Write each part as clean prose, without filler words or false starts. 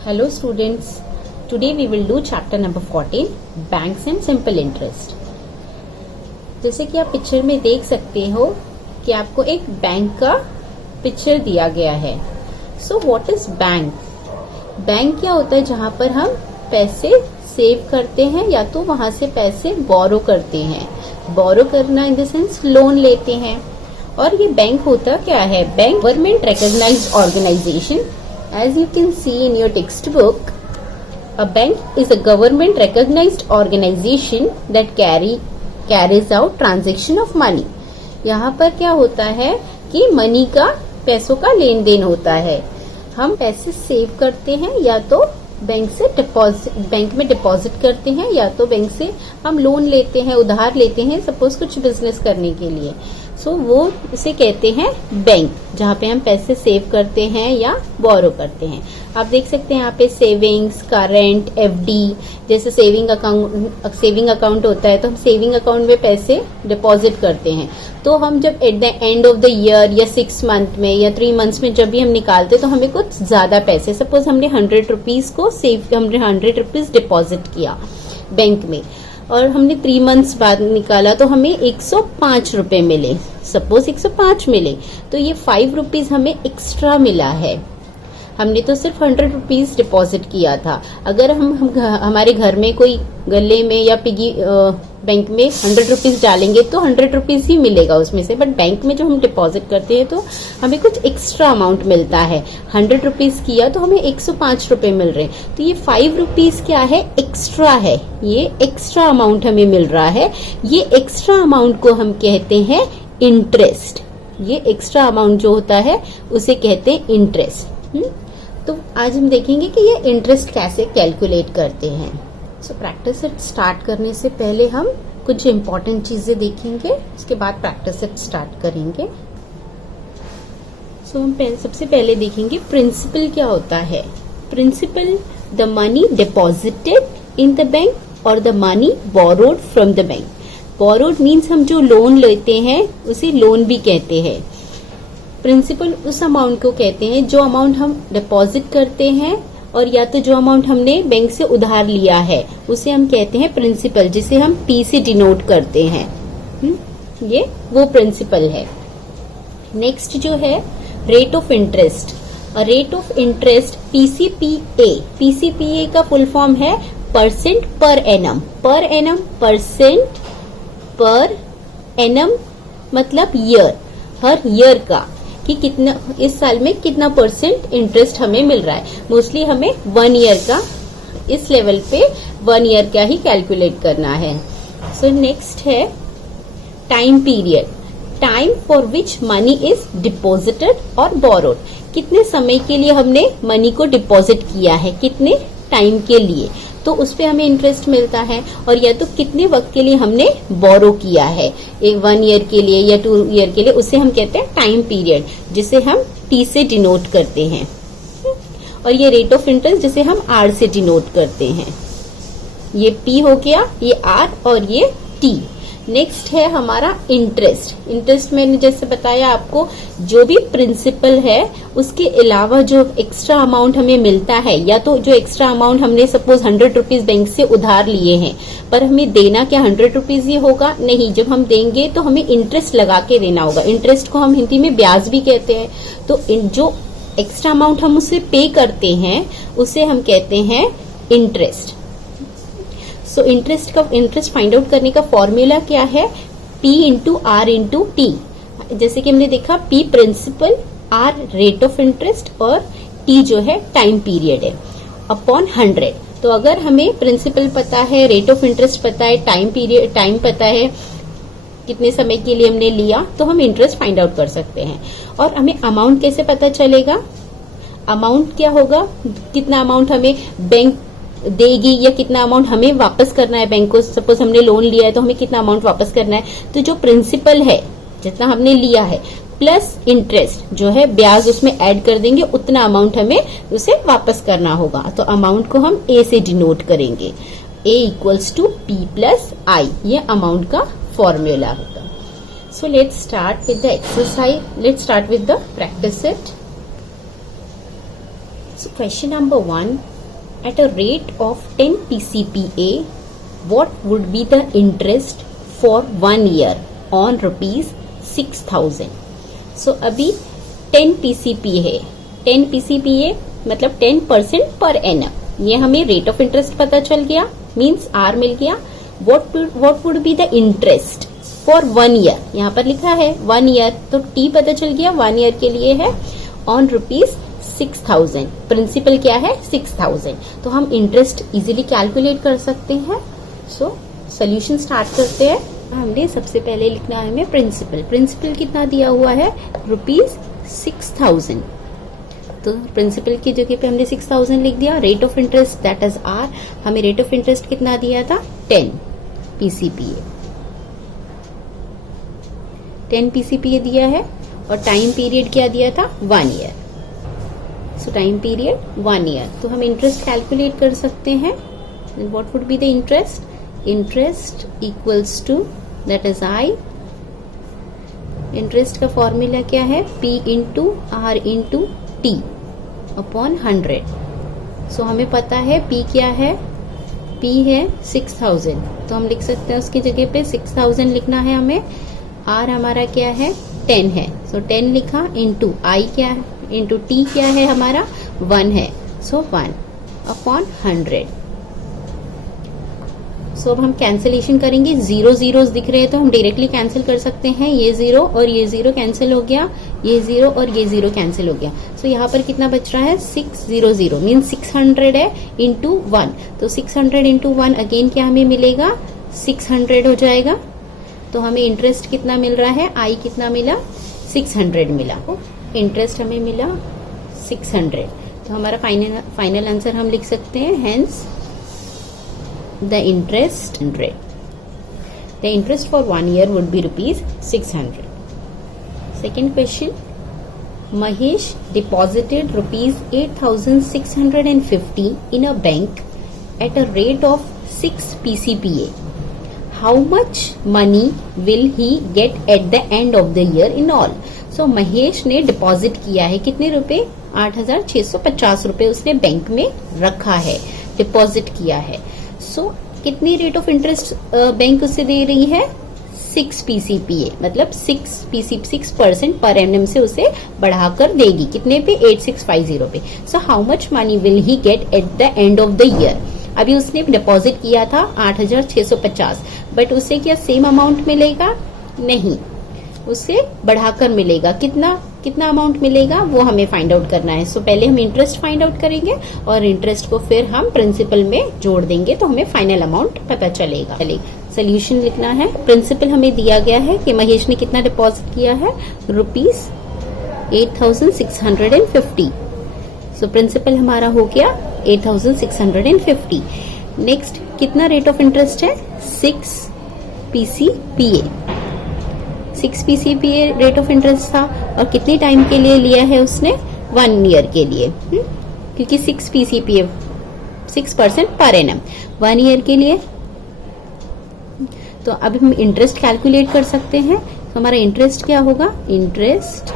Hello students, today we will do chapter number 14 Banks and Simple Interest। जैसे कि आप picture में देख सकते हो कि आपको एक बैंक का पिक्चर दिया गया है। So what is bank? Bank क्या होता है? जहां पर हम पैसे सेव करते हैं या तो वहां से पैसे बोरो करते हैं। बोरो करना इन द सेंस लोन लेते हैं। और ये बैंक होता क्या है? Bank government recognised organisation. As you can see in your textbook, a bank is a government recognized organization that carries out transaction of money। यहाँ पर क्या होता है कि मनी का, पैसों का लेन देन होता है। हम पैसे सेव करते हैं या तो बैंक में डिपॉजिट करते हैं या तो बैंक से हम लोन लेते हैं, उधार लेते हैं सपोज कुछ बिजनेस करने के लिए। सो वो इसे कहते हैं बैंक, जहाँ पे हम पैसे सेव करते हैं या बोरो करते हैं। आप देख सकते हैं यहाँ पे सेविंग्स, करंट, एफडी, जैसे सेविंग अकाउंट होता है तो हम सेविंग अकाउंट में पैसे डिपॉजिट करते हैं। तो हम जब eight the end of the year या 6 मंथ में या 3 मंथ्स में जब भी हम निकालते तो हमें कुछ ज्यादा पैसे, सपोज हमने 100 रुपीज को हमने 100 रुपीज डिपॉजिट किया बैंक में और हमने 3 मंथ्स बाद निकाला तो हमें 105 रुपए मिले, सपोज 105 मिले, तो ये 5 रुपीज हमें एक्स्ट्रा मिला है। हमने तो सिर्फ 100 रुपीज डिपॉजिट किया था। अगर हम हमारे घर में कोई गले में या पिगी बैंक में 100 रुपीज डालेंगे तो 100 रुपीज ही मिलेगा उसमें से, बट बैंक में जो हम डिपॉजिट करते हैं तो हमें कुछ एक्स्ट्रा अमाउंट मिलता है। 100 रुपीज किया तो हमें 105 रुपए मिल रहे हैं। तो ये 5 रुपीज क्या है? एक्स्ट्रा है। ये एक्स्ट्रा अमाउंट हमें मिल रहा है। ये एक्स्ट्रा अमाउंट को हम कहते हैं इंटरेस्ट। ये एक्स्ट्रा अमाउंट जो होता है उसे कहते हैं इंटरेस्ट। तो आज हम देखेंगे कि ये इंटरेस्ट कैसे कैलकुलेट करते हैं। सो प्रैक्टिस सेट स्टार्ट करने से पहले हम कुछ इंपॉर्टेंट चीजें देखेंगे, उसके बाद प्रैक्टिस सेट स्टार्ट करेंगे। सो हम सबसे पहले देखेंगे प्रिंसिपल क्या होता है। Principal, the money deposited in the bank और the money borrowed from the bank. Borrowed means हम जो लोन लेते हैं उसे लोन भी कहते हैं। प्रिंसिपल उस अमाउंट को कहते हैं जो अमाउंट हम डिपॉजिट करते हैं और या तो जो अमाउंट हमने बैंक से उधार लिया है उसे हम कहते हैं प्रिंसिपल, जिसे हम P से डिनोट करते हैं। ये वो प्रिंसिपल है। नेक्स्ट जो है rate of interest. Rate of interest PCPA। PCPA का फुल फॉर्म है percent per annum. Per annum, percent per annum मतलब ईयर, हर ईयर का, कि कितना इस साल में कितना परसेंट इंटरेस्ट हमें मिल रहा है। मोस्टली हमें 1 ईयर का, इस लेवल पे 1 ईयर का ही कैलकुलेट करना है। सो नेक्स्ट है time period. Time for which money is deposited और बोरोड। कितने समय के लिए हमने मनी को डिपॉजिट किया है, कितने टाइम के लिए, तो उस पे हमें इंटरेस्ट मिलता है। और या तो कितने वक्त के लिए हमने बोरो किया है, 1 ईयर के लिए या 2 ईयर के लिए, उसे हम कहते हैं टाइम पीरियड, जिसे हम T से डिनोट करते हैं। और ये रेट ऑफ इंटरेस्ट जिसे हम R से डिनोट करते हैं। ये P हो गया, ये R और ये T। नेक्स्ट है हमारा इंटरेस्ट। इंटरेस्ट मैंने जैसे बताया आपको, जो भी प्रिंसिपल है उसके अलावा जो एक्स्ट्रा अमाउंट हमें मिलता है, या तो जो एक्स्ट्रा अमाउंट हमने सपोज 100 रुपीज बैंक से उधार लिए हैं, पर हमें देना क्या 100 रुपीज ही होगा? नहीं, जब हम देंगे तो हमें इंटरेस्ट लगा के देना होगा। इंटरेस्ट को हम हिंदी में ब्याज भी कहते हैं। तो जो एक्स्ट्रा अमाउंट हम उससे पे करते हैं उसे हम कहते हैं interest. So interest find out करने का फॉर्मूला क्या है? P into R into T। जैसे कि हमने देखा, P principal, R rate of interest और T जो है टाइम पीरियड है, अपॉन 100। तो अगर हमें प्रिंसिपल पता है, रेट ऑफ इंटरेस्ट पता है, टाइम पता है, कितने समय के लिए हमने लिया, तो हम इंटरेस्ट फाइंड आउट कर सकते हैं। और हमें अमाउंट कैसे पता चलेगा? अमाउंट क्या होगा? कितना अमाउंट हमें बैंक देगी या कितना अमाउंट हमें वापस करना है बैंक को। सपोज हमने लोन लिया है तो हमें कितना अमाउंट वापस करना है, तो जो प्रिंसिपल है जितना हमने लिया है प्लस इंटरेस्ट जो है ब्याज उसमें ऐड कर देंगे, उतना अमाउंट हमें उसे वापस करना होगा। तो अमाउंट को हम A से डिनोट करेंगे। A equals to P plus I, ये अमाउंट का फॉर्मूला होगा। So let's start with the exercise. Let's start with the practice set. So question number 1, at a rate of 10 PCPA, what would be the interest for 1 year on rupees 6,000? So अभी 10 PCPA है, 10 PCPA मतलब 10% per annum. ये हमें rate of interest पता चल गया, means are मिल गया। What would be the interest for 1 year, यहाँ पर लिखा है 1 ईयर, तो टी पता चल गया 1 ईयर के लिए है ऑन रुपीज 6,000। प्रिंसिपल क्या है 6,000, तो हम इंटरेस्ट इजीली कैलकुलेट कर सकते हैं। सो सोल्यूशन स्टार्ट करते हैं। हमने सबसे पहले लिखना है हमें प्रिंसिपल। प्रिंसिपल कितना दिया हुआ है रुपीज 6,000, तो प्रिंसिपल की जगह पे हमने 6,000 लिख दिया। Rate of interest that is R, हमें रेट ऑफ इंटरेस्ट कितना दिया था 10 PCPA, 10 PCPA दिया है। और टाइम पीरियड क्या दिया था 1 year, so time period 1 year. तो हम इंटरेस्ट कैलकुलेट कर सकते हैं। What would be the interest, interest equals to that is I, interest का फॉर्मूला क्या है P into R into T upon 100। So हमें पता है P क्या है, P है 6,000, तो हम लिख सकते हैं उसकी जगह पे 6,000 लिखना है हमें। R हमारा क्या है 10 है, सो 10 लिखा इंटू I क्या है, इंटू T क्या है हमारा 1 है, सो 1 अपॉन 100। सो अब हम कैंसिलेशन करेंगे, जीरो जीरोस दिख रहे हैं तो हम डायरेक्टली कैंसिल कर सकते हैं। ये जीरो और ये जीरो कैंसिल हो गया, ये जीरो और ये जीरो कैंसिल हो गया। सो यहाँ पर कितना बच रहा है 600 मीन 600 है इंटू 1, तो 600 इंटू 1 अगेन क्या हमें मिलेगा 600 हो जाएगा। तो हमें इंटरेस्ट कितना मिल रहा है, आई कितना मिला 600 मिला, इंटरेस्ट हमें मिला 600। तो हमारा फाइनल आंसर हम लिख सकते हैं hence the interest for 1 year would be rupees 600. Second question, Mahesh deposited rupees 8,650 in a bank at a rate of 6 PCPA. How much money will he get at the end of the year in all? So Mahesh ने deposit किया है कितने रुपए 8,650 रुपए उसने bank में रखा है, डिपॉजिट किया है। सो कितनी रेट ऑफ इंटरेस्ट बैंक उससे दे रही है 6 PCPA, मतलब 6% पर एनम से उसे बढ़ाकर देगी कितने पे 8650 पे। So how much money will he get at the end of the year. अभी उसने डिपॉजिट किया था 8,650, बट उसे क्या सेम अमाउंट मिलेगा, नहीं, उसे बढ़ाकर मिलेगा। कितना अमाउंट मिलेगा वो हमें फाइंड आउट करना है। सो पहले हम इंटरेस्ट फाइंड आउट करेंगे और इंटरेस्ट को फिर हम प्रिंसिपल में जोड़ देंगे तो हमें फाइनल अमाउंट पता चलेगा। सोल्यूशन लिखना है। प्रिंसिपल हमें दिया गया है कि महेश ने कितना डिपॉजिट किया है रुपीज 8,650। सो प्रिंसिपल हमारा हो गया 8,650। नेक्स्ट कितना रेट ऑफ इंटरेस्ट है 6 PCPA, 6 PCPA rate of interest था। और कितने टाइम के लिए लिया है उसने 1 ईयर के लिए, क्योंकि 6 PCPA 6% पर एनम 1 ईयर के लिए। तो अब हम इंटरेस्ट कैलकुलेट कर सकते हैं। तो हमारा इंटरेस्ट क्या होगा, interest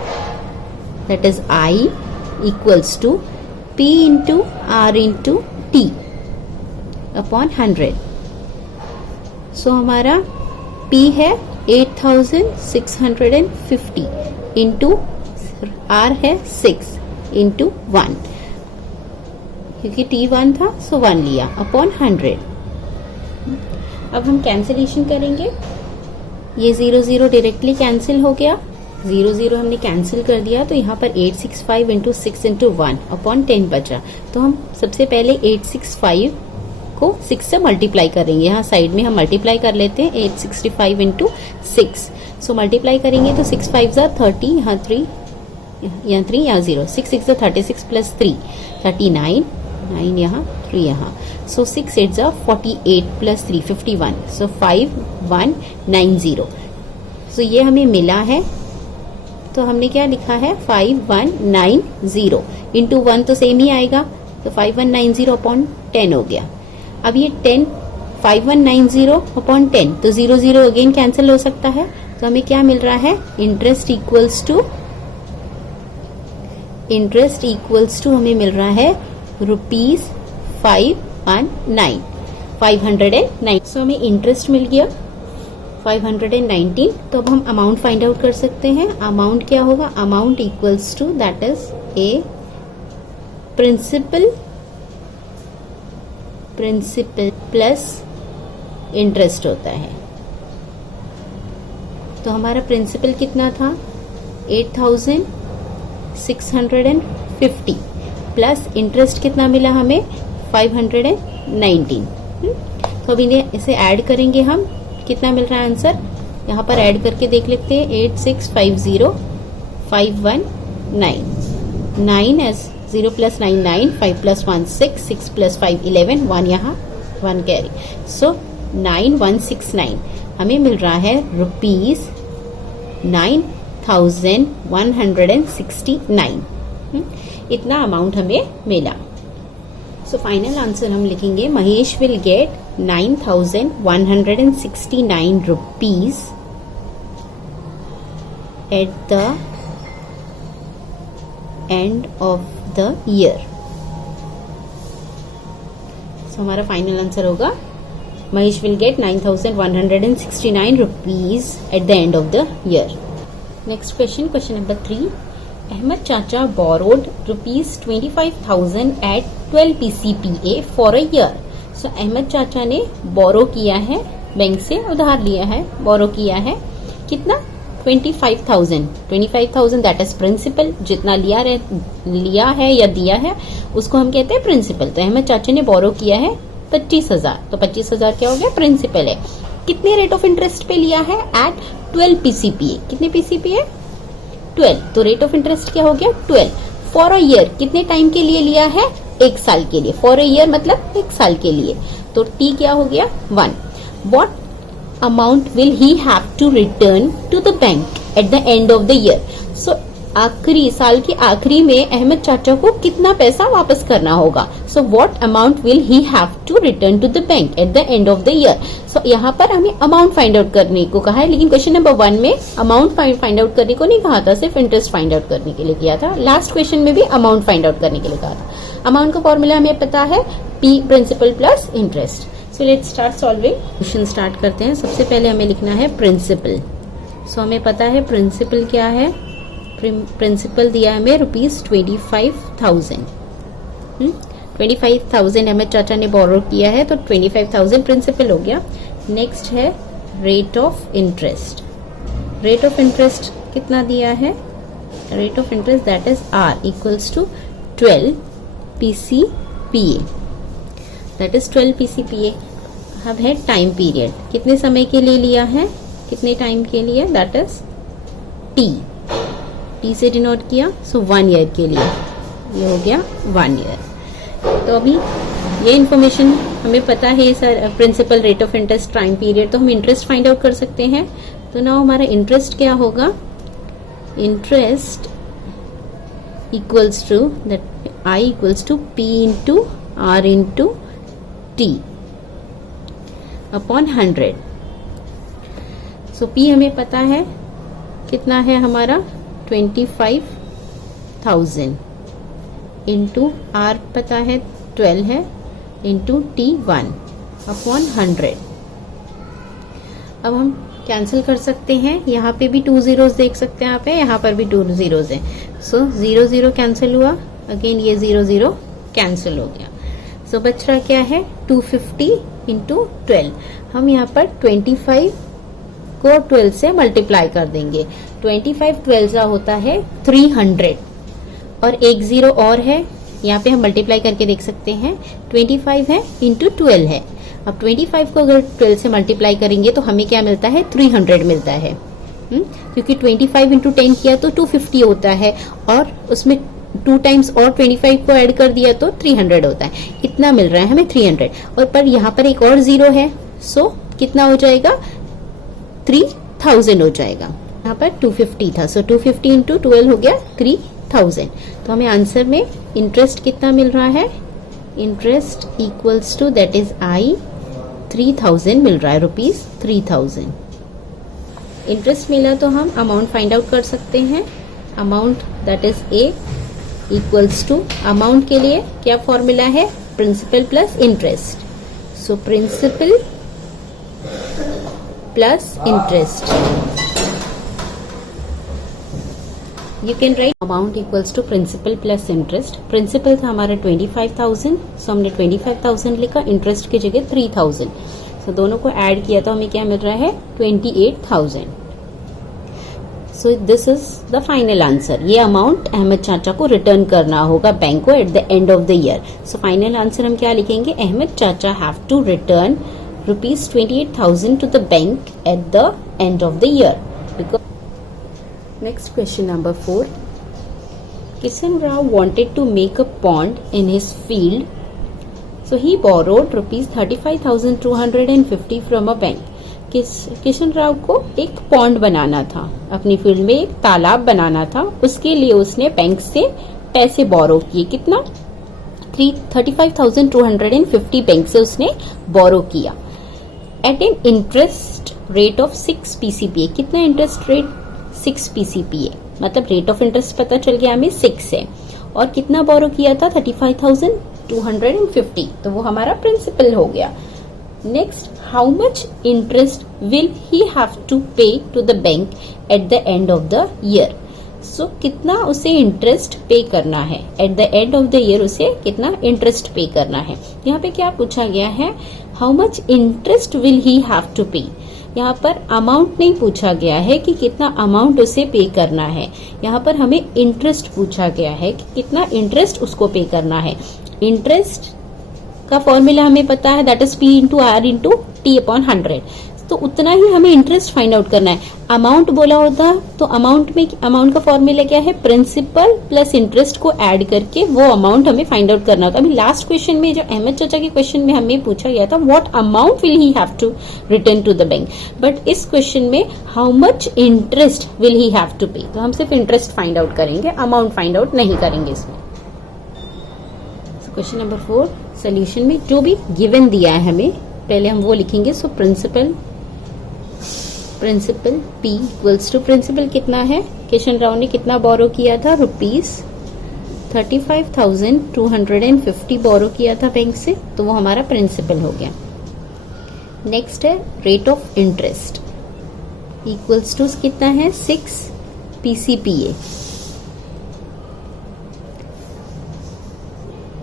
that is I equals to P into R into T upon 100। So हमारा P है 8,650 इंटू आर है 6 इंटू 1, क्योंकि T1 था सो 1 लिया अपॉन 100। अब हम कैंसिलेशन करेंगे, ये 0 डायरेक्टली कैंसिल हो गया, 0 हमने कैंसिल कर दिया। तो यहाँ पर 865 इंटू 6 इंटू 1 अपॉन 10 बचा। तो हम सबसे पहले 865 को 6 से मल्टीप्लाई करेंगे। यहाँ साइड में हम मल्टीप्लाई कर लेते हैं 865 इंटू 6। सो मल्टीप्लाई करेंगे तो 6 5 30, यहाँ 3, यहाँ 3, यहाँ 0, 6 6 36 प्लस 3 39, 9 यहाँ 3 यहाँ। सो 6 8 48 प्लस 3 51, सो 5190। सो ये हमें मिला है, तो हमने क्या लिखा है 5190 इंटू 1 तो सेम ही आएगा, तो 5190 अपॉन 10 हो गया। अब ये 10 5190 अपॉन 10, तो 0 अगेन कैंसिल हो सकता है। तो हमें क्या मिल रहा है, interest equals to interest equals to हमें मिल रहा है ₹509। सो हमें इंटरेस्ट मिल गया 519। तो अब हम अमाउंट फाइंड आउट कर सकते हैं। अमाउंट क्या होगा? Amount equals to that is A principal plus interest होता है। तो हमारा प्रिंसिपल कितना था? 8650 प्लस इंटरेस्ट कितना मिला हमें? 519। तो अभी इसे ऐड करेंगे हम, कितना मिल रहा है आंसर? यहाँ पर ऐड करके देख लेते हैं। 8650519 9 एज 0 + 9 9, 5 + 1 6, 6 + 5 11, 1 यहाँ 1 कैरी। सो 9169 हमें मिल रहा है ₹9169। इतना अमाउंट हमें मिला। सो फाइनल आंसर हम लिखेंगे Mahesh will get 9169 rupees at the end of the year। So हमारा फाइनल आंसर होगा Mahesh will get 9169 rupees at the end of the year। Next question, question number 3। Ahmad चाचा borrowed ₹25,000 at 12 PCPA for a year। सो अहमद चाचा ने बोरो किया है, bank से उधार लिया है, बोरो किया है। कितना? 25,000 दैट इज प्रिंसिपल। जितना लिया है या दिया है उसको हम कहते हैं प्रिंसिपल। तो अहमद चाचा ने बोरो किया है 25,000। तो 25,000 क्या हो गया? प्रिंसिपल है। कितने रेट ऑफ इंटरेस्ट पे लिया है? At 12 PCPA। कितने PCPA? 12। तो रेट ऑफ इंटरेस्ट क्या हो गया? 12। फॉर अ ईयर कितने टाइम के लिए लिया है? 1 साल के लिए। फॉर अ ईयर मतलब 1 साल के लिए। तो टी क्या हो गया? 1। What amount will he have to return to the bank at the end of the year. So आखिरी साल के आखिरी में अहमद चाचा को कितना पैसा वापस करना होगा? So what amount will he have to return to the bank at the end of the year. So यहाँ पर हमें अमाउंट फाइंड आउट करने को कहा है, लेकिन क्वेश्चन नंबर 1 में अमाउंट फाइंड आउट करने को नहीं कहा था, सिर्फ इंटरेस्ट फाइंड आउट करने के लिए किया था। लास्ट क्वेश्चन में भी अमाउंट फाइंड आउट करने के लिए कहा था। अमाउंट का फॉर्मूला हमें पता है, P principal plus interest. So let's start solving. Question start करते हैं। सबसे पहले हमें लिखना है प्रिंसिपल। सो हमें पता है प्रिंसिपल क्या है। प्रिंसिपल दिया है हमें ₹25,000। 25,000 अहमद चाचा ने बोरो किया है, तो 25,000 प्रिंसिपल हो गया। नेक्स्ट है rate of interest. Rate of interest कितना दिया है? Rate of interest that is R equals to 12 PCPA। That is 12 PCPA। अब है टाइम पीरियड। कितने समय के लिए लिया है? कितने टाइम के लिए? दैट इज T से डिनोट किया। सो 1 ईयर के लिए। ये हो गया 1 ईयर। तो अभी ये इन्फॉर्मेशन हमें पता है sir, principal, rate of interest, time period. तो हम इंटरेस्ट फाइंड आउट कर सकते हैं। तो ना हमारा इंटरेस्ट क्या होगा? Interest equals to that I equals to P into R into T upon 100। So P हमें पता है कितना है हमारा? 25,000 इंटू R पता है 12 है, इंटू T 1 अपॉन 100। अब हम कैंसिल कर सकते हैं। यहाँ पे भी 2 zeros देख सकते हैं आप, यहाँ पर भी 2 zeros हैं। सो 0 0 कैंसिल हुआ, अगेन ये 0 0 कैंसिल हो गया। सो बच रहा क्या है? 250 इंटू 12। हम यहाँ पर 25 को 12 से मल्टीप्लाई कर देंगे। 25 12 का होता है 300 और एक 0 और है, यहाँ पे हम मल्टीप्लाई करके देख सकते हैं। 25 है इंटू 12 है। अब 25 को अगर 12 से मल्टीप्लाई करेंगे तो हमें क्या मिलता है? 300 मिलता है। क्योंकि 25 इंटू 10 किया तो 250 होता है, और उसमें 2 टाइम्स और 25 को ऐड कर दिया तो 300 होता है। इतना मिल रहा है हमें 300। और पर यहाँ पर एक और 0 है, सो कितना हो जाएगा? 3000 हो जाएगा। यहाँ पर 250 था, सो 250 इंटू 12 हो गया 3000। तो हमें आंसर में इंटरेस्ट कितना मिल रहा है? Interest equals to that is I 3000 मिल रहा है, ₹3000। इंटरेस्ट मिला तो हम अमाउंट फाइंड आउट कर सकते हैं। Amount that is A equals to amount के लिए क्या फॉर्मूला है, principal plus interest. So principal plus interest. You can write amount equals to principal plus interest. Principal था हमारा 25,000, सो हमने 25,000 लिखा, इंटरेस्ट की जगह 3,000. सो दोनों को ऐड किया तो हमें क्या मिल रहा है, 28,000. So this is the final answer. ये अमाउंट अहमद चाचा को रिटर्न करना होगा बैंक को at the end of the year. So final answer हम क्या लिखेंगे, अहमद चाचा have to return ₹28,000 to the bank at the end of the year. Next question number 4. Kishan Rao wanted to make a pond in his field, so he borrowed ₹35,250 from a bank. Kishan Rao को एक pond बनाना था, अपनी field में एक तालाब बनाना था, उसके लिए उसने बैंक से पैसे बोरो किए. कितना, 35,250 बैंक से उसने बोरो किया at an interest rate of 6 PCPA. कितना इंटरेस्ट रेट, 6 PCPA. मतलब रेट ऑफ इंटरेस्ट पता चल गया हमें 6 है. और कितना बोरो किया था, 35,250. तो वो हमारा प्रिंसिपल हो गया. Next, how much interest will he have to pay to the bank at the end of the year. So कितना उसे इंटरेस्ट पे करना है at the end of the year, उसे कितना इंटरेस्ट पे करना है. यहाँ पे क्या पूछा गया है, how much interest will he have to pay. यहाँ पर अमाउंट नहीं पूछा गया है कि कितना अमाउंट उसे पे करना है. यहाँ पर हमें इंटरेस्ट पूछा गया है कि कितना इंटरेस्ट उसको पे करना है. इंटरेस्ट का फॉर्मूला हमें पता है, that is P into R into T upon 100. तो उतना ही हमें इंटरेस्ट फाइंड आउट करना है. अमाउंट बोला होता तो अमाउंट का फॉर्मूला क्या है, प्रिंसिपल प्लस इंटरेस्ट को ऐड करके वो अमाउंट हमें फाइंड आउट करना होता. अभी लास्ट क्वेश्चन में जो अहमद चाचा के क्वेश्चन में हमें पूछा गया था, what amount will he have to return to the bank. But इस क्वेश्चन में how much interest will he have to pay, तो हम सिर्फ इंटरेस्ट फाइंड आउट करेंगे, अमाउंट फाइंड आउट नहीं करेंगे इसमें. क्वेश्चन नंबर 4 सोल्यूशन में जो भी गिवन दिया है हमें, पहले हम वो लिखेंगे. So principal P equals to, principal कितना है, किशन राव ने कितना बोरो किया था, ₹35,250 बोरो किया था बैंक से, तो वो हमारा प्रिंसिपल हो गया. नेक्स्ट है rate of interest equals to कितना है, 6 PCPA.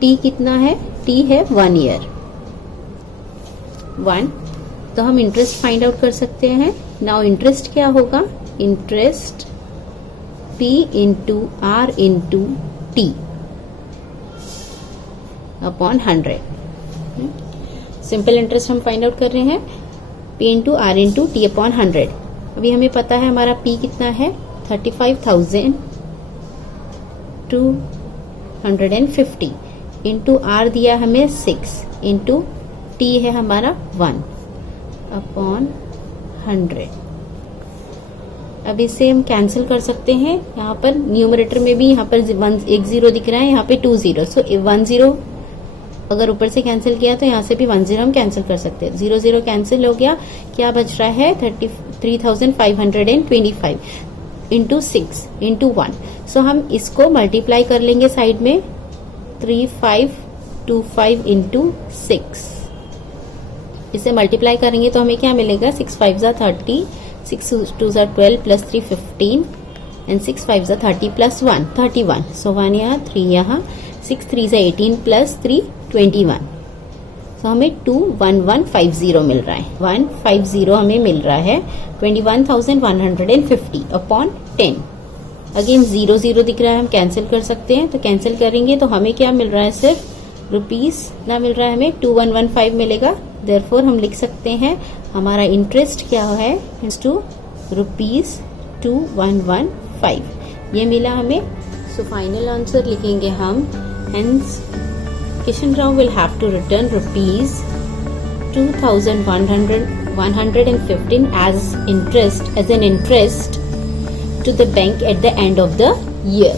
T कितना है, T है 1 ईयर. 1, तो हम इंटरेस्ट फाइंड आउट कर सकते हैं. नाउ इंटरेस्ट क्या होगा, interest P into R into T upon 100. Simple interest हम फाइंड आउट कर रहे हैं, P into R into T upon 100. अभी हमें पता है हमारा P कितना है, 35,250 इंटू R दिया हमें 6 इंटू T है हमारा 1 अपॉन 100. अब इसे हम कैंसिल कर सकते हैं. यहाँ पर न्यूमरेटर में भी यहाँ पर 1 0 दिख रहा है, यहाँ पे 2 0. सो 1 0 अगर ऊपर से कैंसिल किया तो यहाँ से भी 1 0 हम कैंसिल कर सकते हैं. 0 0 कैंसिल हो गया, क्या बच रहा है, 33,525 इंटू 6 इंटू 1. सो हम इसको मल्टीप्लाई कर लेंगे साइड में, 3525 इंटू 6. इसे मल्टीप्लाई करेंगे तो हमें क्या मिलेगा, 6 5 30, 6 2 12 प्लस 3 15 एंड 6 5 30 प्लस 1 31. सो 1 यहाँ 3 यहाँ, 6 3 18 प्लस 3 21. सो हमें 21150 मिल रहा है. 150 हमें मिल रहा है. 21,150 अपॉन 10. अगेन 0 0 दिख रहा है, हम कैंसिल कर सकते हैं. तो कैंसिल करेंगे तो हमें क्या मिल रहा है, सिर्फ रुपीस ना मिल रहा है, हमें 2115 मिलेगा. देयरफॉर हम लिख सकते हैं हमारा इंटरेस्ट क्या है, टू ₹2115 ये मिला हमें. सो फाइनल आंसर लिखेंगे हम, hence Kishan Rao will have to return ₹2,115 as an interest to the bank at the end of the year.